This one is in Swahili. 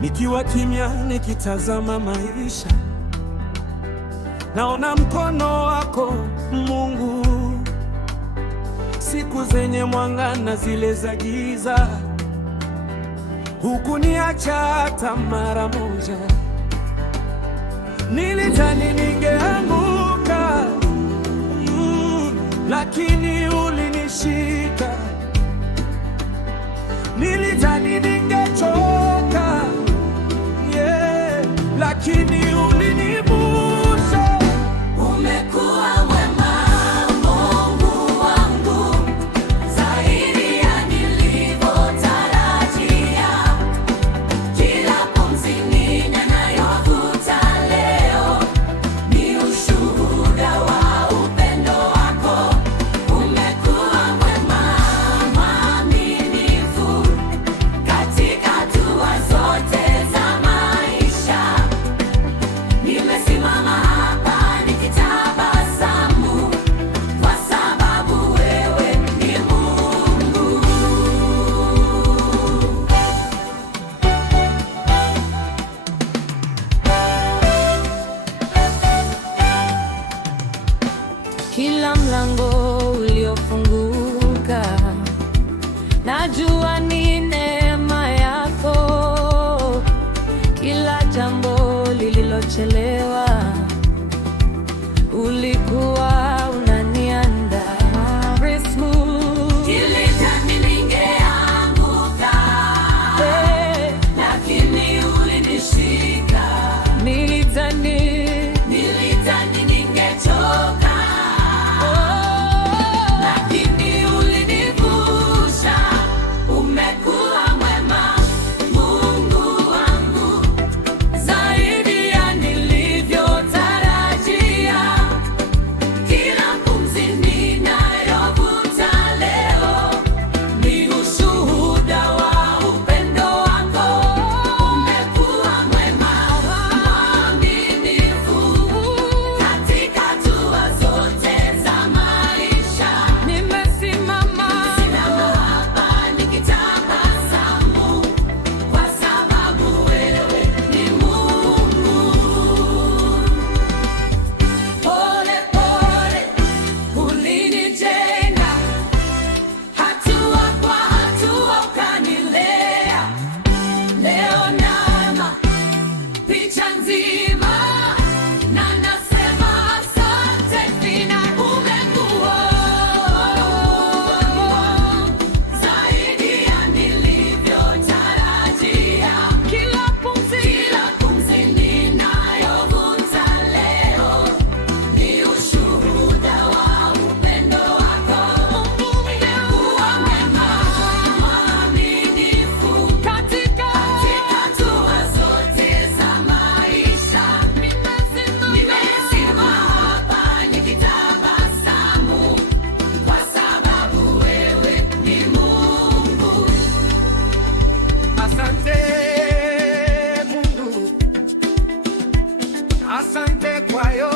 Nikiwa kimya nikitazama maisha, naona mkono wako Mungu, siku zenye mwanga na zile za giza, hukuniacha hata mara moja. Nilidhani ningeanguka, lakini ulinishika. Nilidhani ningechoka, lakini ulinivusha. Umekuwa mwema, Mungu wangu, zaidi ya nilivyotarajia. Kila pumzi ninayovuta leo ni ushuhuda wa upendo wako. Umekuwa mwema, mwaminifu katika hatua zote za maisha. Nimesimama hapa nikitabasamu kwa sababu wewe ni Mungu. Kila mlango uliofunguka, najua ni neema yako. Kila jambo lililochelewa, ulikuwa unaniandaa. Nilidhani ningeanguka, lakini ulinishika. Nilidhani ningechoka, lakini ulinivusha. Umekuwa mwema, Mungu wangu, zaidi ya nilivyotarajia. Kila pumzi ninayovuta leo ni ushuhuda wa upendo wako. Umekuwa mwema, mwaminifu katika hatua zote za maisha. Nimesimama hapa nikitabasamu kwa sababu wewe ni Mungu. Pole pole ulinijenga, hatua kwa hatua ukanilea. Leo naona picha nzima na nasema asante. Umekuwa zaidi ya nilivyotarajia. Kila pumzi ninayovuta leo ni ushuhuda wa upendo wako. Umekuwa mwema, mwaminifu katika hatua zote za maisha. Nimesimama hapa nikitabasamu kwa sababu wewe ni Mungu. Asante Mungu, asante kwa yote.